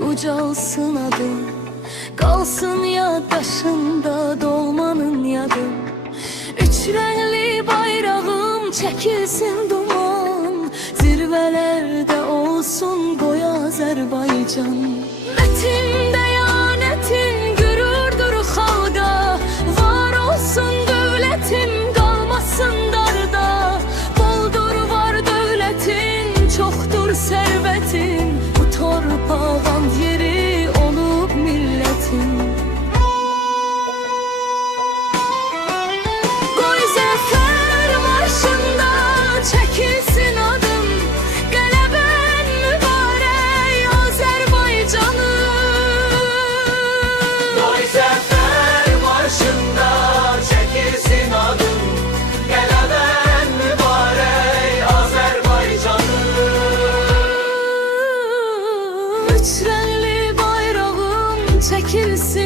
ucalsın adın, kalsın yaddaşında dolmanın yadı. Üç renkli bayrağım çekilsin duman, zirvelerde olsun qoy Azerbaycan. Metin deyanetin gürürdür xalqa, var olsun dövlətin qalmasın darda. Boldur var dövlətin, çoxdur sərvətin, bu torpağın yeri olub millətin. Qoy zəfər marşında çəkilsin adım, qələbən mübarək Azərbaycanım. Qoy zəfər marşında çəkilsin adım, qələbən mübarək Azərbaycanım. Üç renkli bayrağım çekilsin